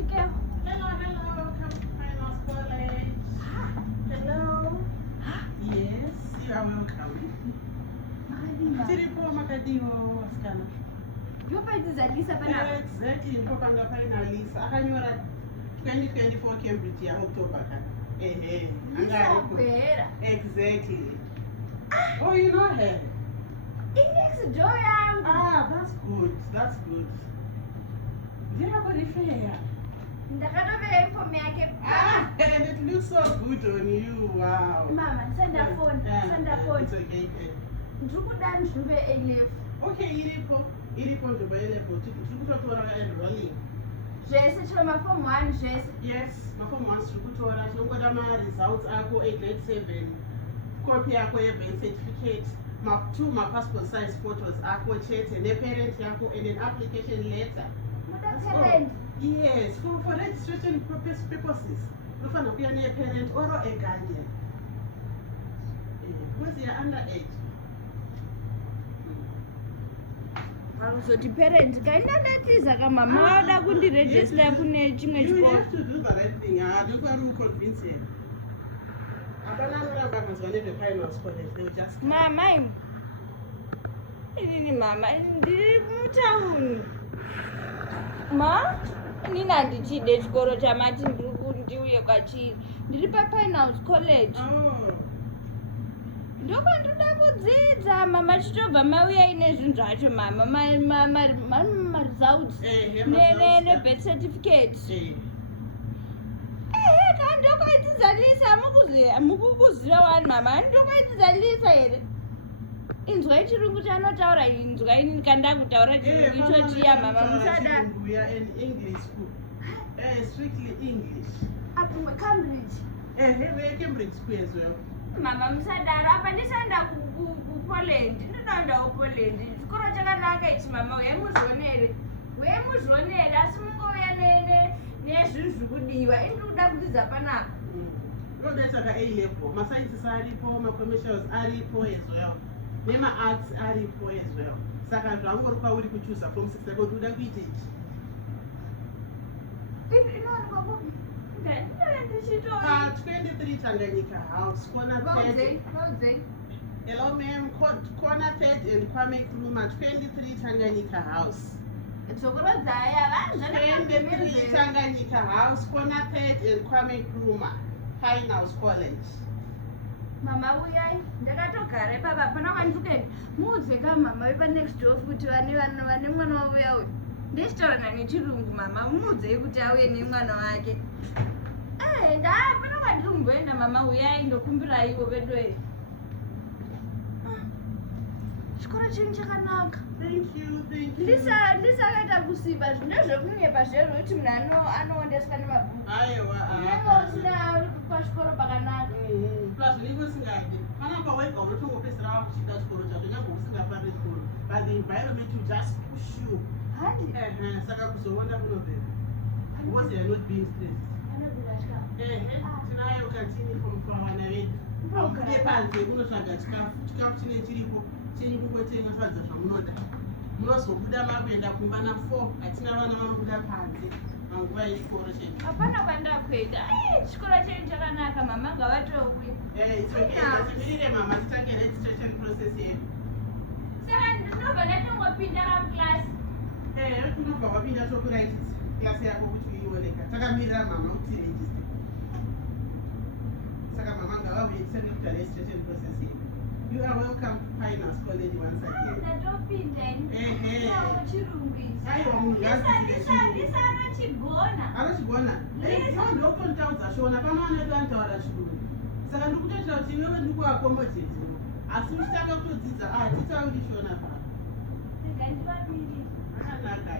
Chikeo. Hello, welcome to Finance College. Hello. Yes, you are welcome. Tiripo makadiwo wasikana. Yopaitizalisa pana. Exactly, mpopanga finalisa. Akanyora 2024 Cambridge ya October ka. Lisabera. Exactly. Oh, you know her? Next door yangu. That's good. That's good. Ndiyakurifeya. Ndakatopera inform yake. And it looks so good on you. Wow. Mama, send a phone. Send a phone. It's okay. Ndikuda nzvimbo A11. Okay, iripo nzvimbo A11. Tirikutotora enrolling. Zvese chero mafomu 1 zvese. Yes, mafomu 1 tirikutora. Tinongoda ma-results ako 897. Copy yako ye-bank certificate. Two passport size photos ako chete ne-parent yako and an application letter. Muda parent. Yes, for registration purposes. Unofana kuya ne-parent or a guardian. Because you're underage. Zoti parent kainandatiza kamama wada kundiregister kune chimwe You chikoro. have to do the right thing. Look how you convince him. Mama, inini mama, ndiri mutauni. Ma, inini handichide chikoro chamati ndiuye kwachiri. Ndiri paPinhouse College. Ndokwandinoda kudzidza mama chitobva mauya ine zvinhu zvacho mama ma-results ne-birth certificate. Ndokwaitidzalisa hamukukuziva wani mama, ndokwaitidzalisa here. Inzwai chirungu chanotaura inzwa inini kandakutaura chirungu ichochiya mama musada. Strictly English. Apo Cambridge. Cambridge school as well. Mama musadaro apa ndisaenda kuPoland. Ndinoenda kuPoland. Chikoro chakanaka ichi mama, uyemuzvionere asi mungouya nezvinhu zvikudiwa. Indikuda kudzidza panapa. Saka A-level, ma-sciences aripo, ma-commercials aripo as well. Nema-arts aripo as well. Saka zvangori kwauri kuchusa from 6 kuti uda kuita ichi. Inowanikwa kupi? 23 Tanganyika House, corner 3rd. Hello ma'am, corner 3rd and Kwame Nkrumah, 23 Tanganyika House. 23 Tanganyika House, corner 3rd and Kwame Nkrumah, Finance College. Mama uyai, ndakatogara ipapa pana kwandikuenda. Muudze mama wepa next door kuti vane mwana wauya uyu. Ndichitaura nechirungu mama, muudze kuti auye nemwana wake. Ndapana kwandiri kumboenda mama uyai ndokumbira ivo vedu. Chikoro chenyu chakanaka. Thank you. Ndisakaita kusipa ndezvekunyepa zveru kuti munhu anoondeswa nemabhuku. Unenge usina pachikoro pakanaka. Plus unenge usingadi. Panapa wega unotongopedzera wakuchita chikoro chacho nyange usingafari chikoro. But the environment will just push you. Saka kuzoona kunobvera. Because you are not being stressed. Tinayo kantini vana vedu. Amude panze munotsvaga chikafu chine chiripo chenyu kungotenga sadza zvamunoda. Munozobuda makuenda kumba na4 hatina vana vanobuda panze panguva yechikoro chedu. Hapana kwandakuenda. Chikoro chenyu chakanaka mama, ngavatouya. Timirire mama titange registration process yedu. Saka ndinobva ndatongopinda class. Tinobva wapinda tokurayitisa klasi yako kuti uioneka. Takamirira mama kuti register. Saka mama ngavauye tisane kuita registration process yedu. You are welcome to Finance College once again. Ndatopinda chirungu ichi. Anochigona. Ndokutotaudza shona pano anoedu anotaura chirungu. Saka ndikutoita kuti iwewe ndikuakomodheti. Asi uchitanga kutodzidza titauri shona pano. Ndingandivamirira. Akanaka.